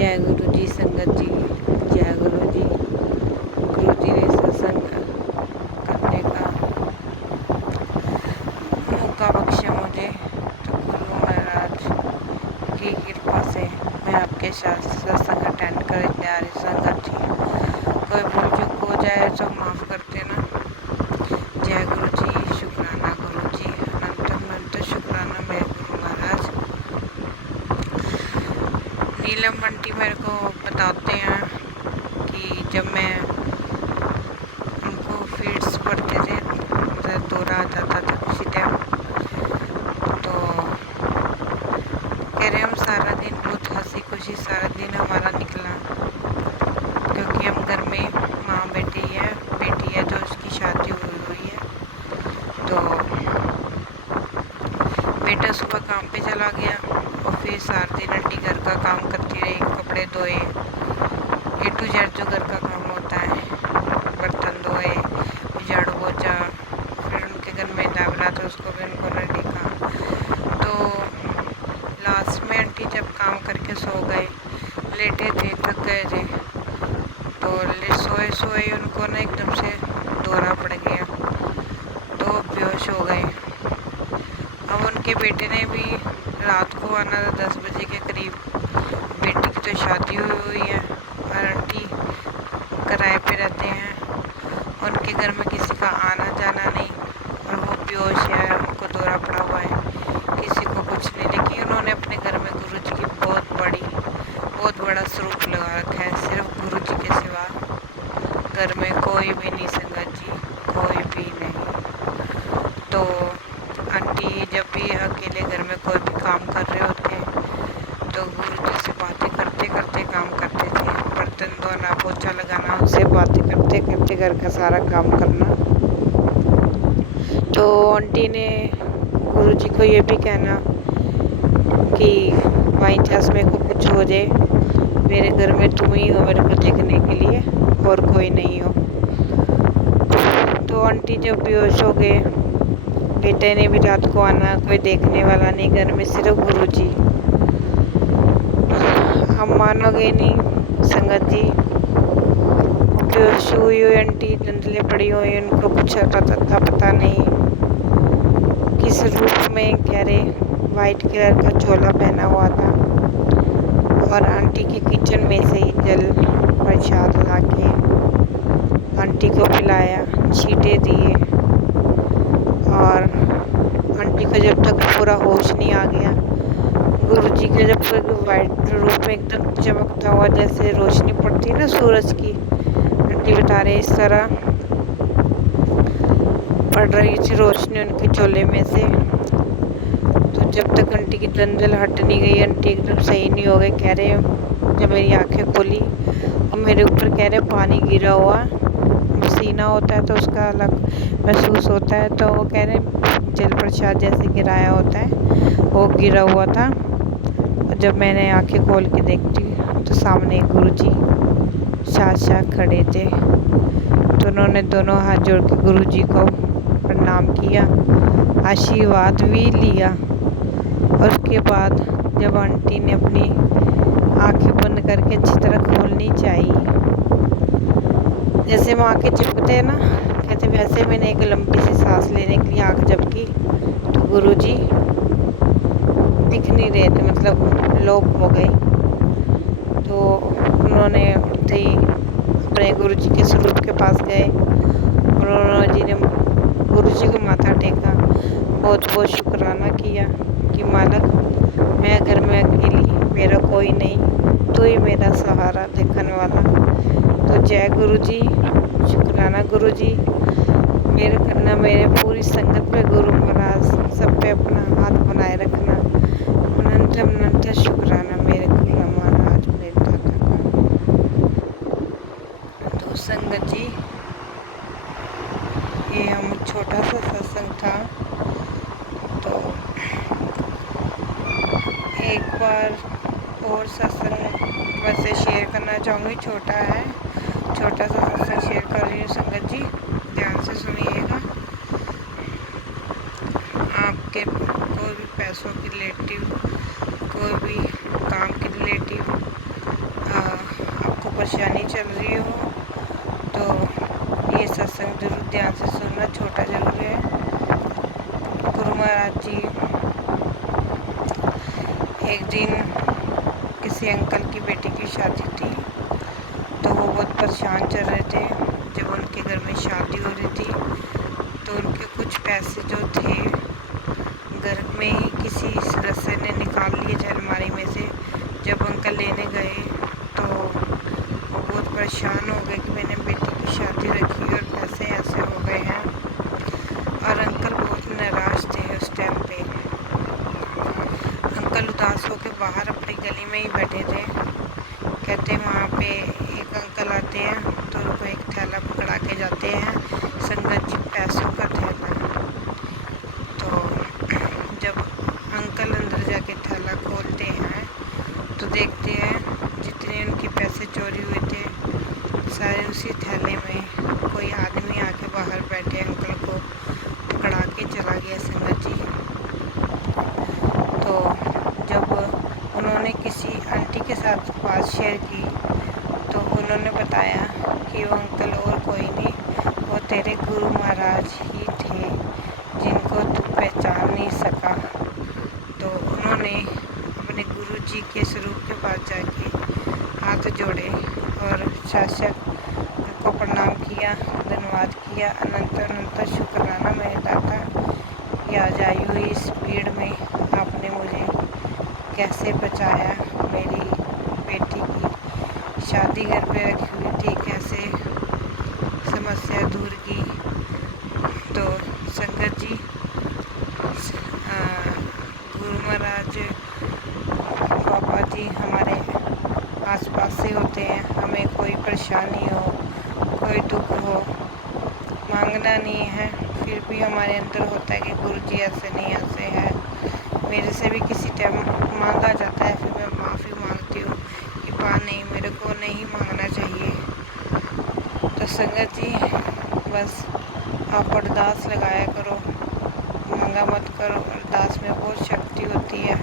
जय गुरु जी संगत जी, जय गुरु जी। गुरु जी ने सत्संग करने का मौका बख्शा मुझे, तो गुरु महाराज की कृपा से मैं आपके साथ सत्संग अटेंड करने आ रही संगत जी। कोई भूल चूक हो जाए तो माफ़ कर देना। जय गुरु जी, शुक्राना गुरु जी, अनंत अनंत शुक्राना मेरे गुरु महाराज। नीलम बंटी मेरे को बताते हैं कि जब मैं उनको फीड्स पढ़ते थे तो दौरा आ जाता था किसी टाइम, तो कह रहे हम सारा दिन बहुत हंसी खुशी सारा दिन हमारा निकला, क्योंकि हम घर में माँ बेटी है जो उसकी शादी हुई है। तो बेटा सुबह काम पे चला गया और फिर सारा दिन आंटी घर का काम करती रही, कपड़े धोए, A to Z जो घर का काम होता है, बर्तन धोए, झाड़ू पोछा, फिर उनके घर में दावला था उसको भी उनको ने देखा। तो लास्ट में आंटी जब काम करके सो गए, लेटे थे, थक गए थे, तो सोए सोए उनको ना एकदम से दौरा पड़ गया, तो बेहोश हो गए। अब उनके बेटे ने भी रात को आना था 10 बजे के करीब, बेटी की तो शादी हुई है और आंटी किराए पे रहते हैं, उनके घर में किसी का आना जाना नहीं और वो बेहोश है, उनको दौरा पड़ा हुआ है, किसी को कुछ नहीं। लेकिन उन्होंने अपने घर में गुरु जी की बहुत बड़ा स्वरूप लगा रखा है, सिर्फ गुरु जी के सिवा घर में कोई भी नहीं संगत जी, कोई भी नहीं। तो आंटी जब भी अकेले घर में कोई भी काम कर रहे होते तो गुरु जी से बातें करते करते काम करते थे, बर्तन धोना, पोछा लगाना, उनसे बातें करते करते घर का सारा काम करना। तो आंटी ने गुरु जी को ये भी कहना कि बाई चांस मेरे को कुछ हो जाए, मेरे घर में तुम ही हो मेरे को देखने के लिए, और कोई नहीं हो। तो आंटी जब बेहोश हो गए, बेटे ने भी रात को आना, कोई देखने वाला नहीं, घर में सिर्फ गुरु जी। हम मानोगे नहीं संगत जी, बेहोश हुई हुई आंटी धुंधले पड़ी हुई, उनको कुछ पता नहीं किस रूप में, कह रहे वाइट कलर का चोला पहना हुआ था, और आंटी के किचन में से ही जल प्रसाद ला के आंटी को पिलाया, छींटे दिए, और आंटी का जब तक पूरा होश नहीं आ गया, गुरु जी के जब तक वाइट रूप में एकदम चमकता हुआ जैसे रोशनी पड़ती है ना सूरज की, आंटी बता रहे इस तरह पड़ रही थी रोशनी उनके चोले में से। तो जब तक आंटी की दंदल हट नहीं गई, आंटी एकदम सही नहीं हो गए, कह रहे जब मेरी आंखें खोली और मेरे ऊपर कह रहे पानी गिरा हुआ, पसीना होता है तो उसका अलग महसूस होता है, तो वो कह रहे जल प्रसाद जैसे गिराया होता है वो गिरा हुआ था। और जब मैंने आंखें खोल के देखती तो सामने गुरु जी साथ खड़े थे, तो उन्होंने दोनों हाथ जोड़ के गुरु जी को प्रणाम किया, आशीर्वाद भी लिया। और उसके बाद जब आंटी ने अपनी आंखें बंद करके अच्छी तरह खोलनी चाहिए, जैसे हम आंखें चिपकते हैं ना, कहते वैसे मैंने एक लंबी सी सांस लेने के लिए आंख झपकी तो गुरु जी दिख नहीं रहे थे, मतलब लोप हो गए। तो उन्होंने उठते ही अपने गुरु जी के स्वरूप के पास गए और उन्होंने गुरु जी को माथा टेका, बहुत बहुत शुक्राना किया कि मालिक मैं घर में अकेली, मेरा कोई नहीं, तो ही मेरा सहारा देखने वाला। तो जय गुरु जी, शुक्राना गुरु जी, मेरे करना, मेरे पूरी संगत पे गुरु महाराज सब पे अपना हाथ बनाए रखना, अनंत अनंत शुक्राना मेरे गुरु महाराज, मेरे दाता का। तो संगत जी ये हम छोटा सा सत्संग था, तो एक बार और सत्संग वैसे शेयर करना चाहूँगी, छोटा सा सत्संग शेयर कर रही हूँ संगत जी, ध्यान से सुनिएगा। आपके कोई भी पैसों के रिलेटिव, कोई भी काम के रिलेटिव दिन किसी अंकल की बेटी की शादी थी, तो वो बहुत परेशान चल रहे थे। जब उनके घर में शादी हो रही थी तो उनके कुछ पैसे जो थे घर में ही किसी सदस्य ने निकाल लिए थे अलमारी में से। जब अंकल लेने गए तो वो बहुत परेशान हो गए कि मैंने बेटी की शादी रखी और पैसे ऐसे हो गए हैं। और अंकल बहुत नाराज़ थे उस टाइम पे। अंकल उदास होकर बाहर अपनी गली में ही बैठे थे। कहते वहाँ पे एक अंकल आते हैं तो उनको एक थैला पकड़ा के जाते हैं, संगत जी पैसों का थैला। तो जब अंकल अंदर जाके थैला खोलते हैं तो देखते हैं जितने उनके पैसे चोरी हुए थे सारे उसी थैले में। कोई आदमी आके बाहर बैठे अंकल को पकड़ा के चला गया संगत जी। तो जब उन्होंने किसी आंटी के साथ बात शेयर की तो उन्होंने बताया कि वो अंकल और कोई नहीं, वो तेरे गुरु महाराज ही थे जिनको तू पहचान नहीं सका। तो उन्होंने अपने गुरु जी के स्वरूप के पास जाके हाथ जोड़े और शासक को प्रणाम किया, धन्यवाद किया। अनंत अनंत शुक्राना मेरे दाता कि आज आई हुई इस भीड़ में आपने मुझे कैसे बचाया। मेरी बेटी की शादी घर पे रखी हुई थी, कैसे समस्या दूर की। तो संगत जी गुरु महाराज बाबा जी हमारे आसपास से होते हैं। हमें कोई परेशानी हो, कोई दुख हो, मांगना नहीं है, फिर भी हमारे अंदर होता है कि गुरु जी ऐसे नहीं ऐसे है। मेरे से भी किसी टाइम मांगा जाता है, फिर मैं माफ़ी मांगती हूँ कि नहीं, मेरे को नहीं मांगना चाहिए। तो संगत जी बस आप अरदास लगाया करो, मांगा मत करो। अरदास में बहुत शक्ति होती है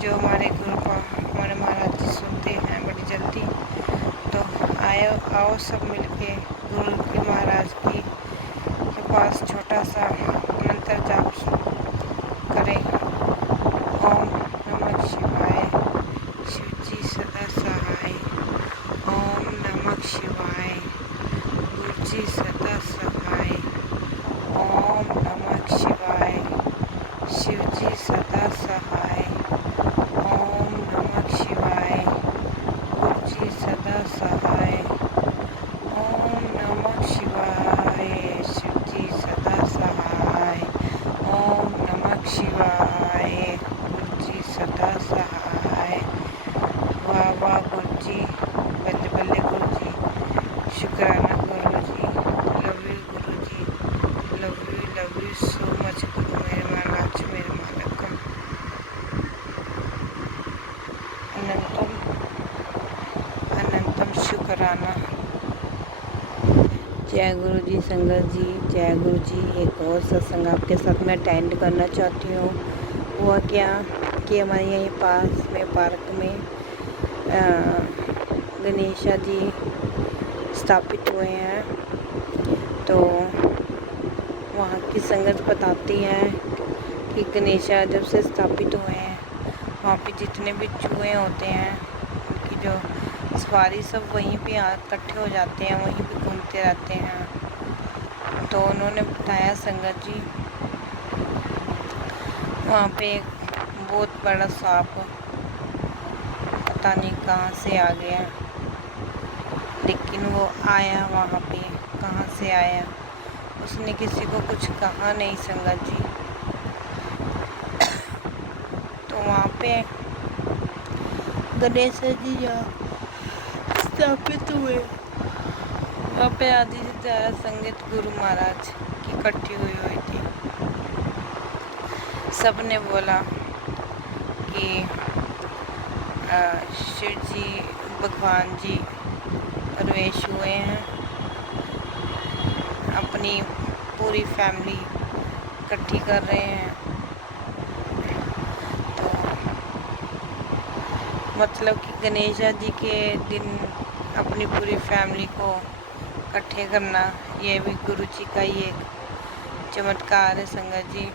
जो हमारे गुरु हमारे महाराज जी सुनते हैं बड़ी जल्दी। तो आओ सब मिलके गुरु के महाराज की के पास छोटा सा मंत्र जाप करें। ओम नमः शिवाय, शिव जी सदा सहाय। ओम नमः शिवाय, गुरु जी सदा सहाय। ओम नमः शिवाय, शिव जी सदा सहाय। ओम नमः शिवाय, गुरु जी सदा सहाय। ओम नमः शिवाय, शिव जी सदा सहाय। ओम नमः शिवाय, गुरु जी सदा सहाय। वाह वाह गुरु जी, बल्ले बल्ले गुरु जी, शुक्राना गुरु जी, लव यू सो मच गुरु मेरे महाराज मेरे मालकम। अनंतम अनंतम शुक्राना। जय गुरु जी संगत जी, जय गुरु जी। एक और सत्संग आपके साथ मैं अटेंड करना चाहती हूँ। हुआ क्या कि हमारे यहीं पास में पार्क में गणेशा जी स्थापित हुए हैं। तो वहाँ की संगत बताती है कि गणेशा जब से स्थापित हुए हैं वहाँ पे जितने भी चूहे होते हैं उनकी जो सवारी सब वहीं पे इकट्ठे हो जाते हैं, वहीं पे घूमते रहते हैं। तो उन्होंने बताया संगत जी वहाँ पे एक बहुत बड़ा सांप पता नहीं कहाँ से आ गया, लेकिन वो आया वहाँ पे, कहाँ से आया उसने किसी को कुछ कहा नहीं संगत जी। तो वहाँ पे गणेश जी स्थापित हुए। वहाँ पे आधी से ज़्यादा संगत गुरु महाराज की इकट्ठी हुई थी। सब ने बोला कि शिव जी भगवान जी प्रवेश हुए हैं, अपनी पूरी फैमिली इकट्ठी कर रहे हैं। तो मतलब कि गणेशा जी के दिन अपनी पूरी फैमिली को इकट्ठे करना, ये भी गुरु जी का ही एक चमत्कार है संगत जी।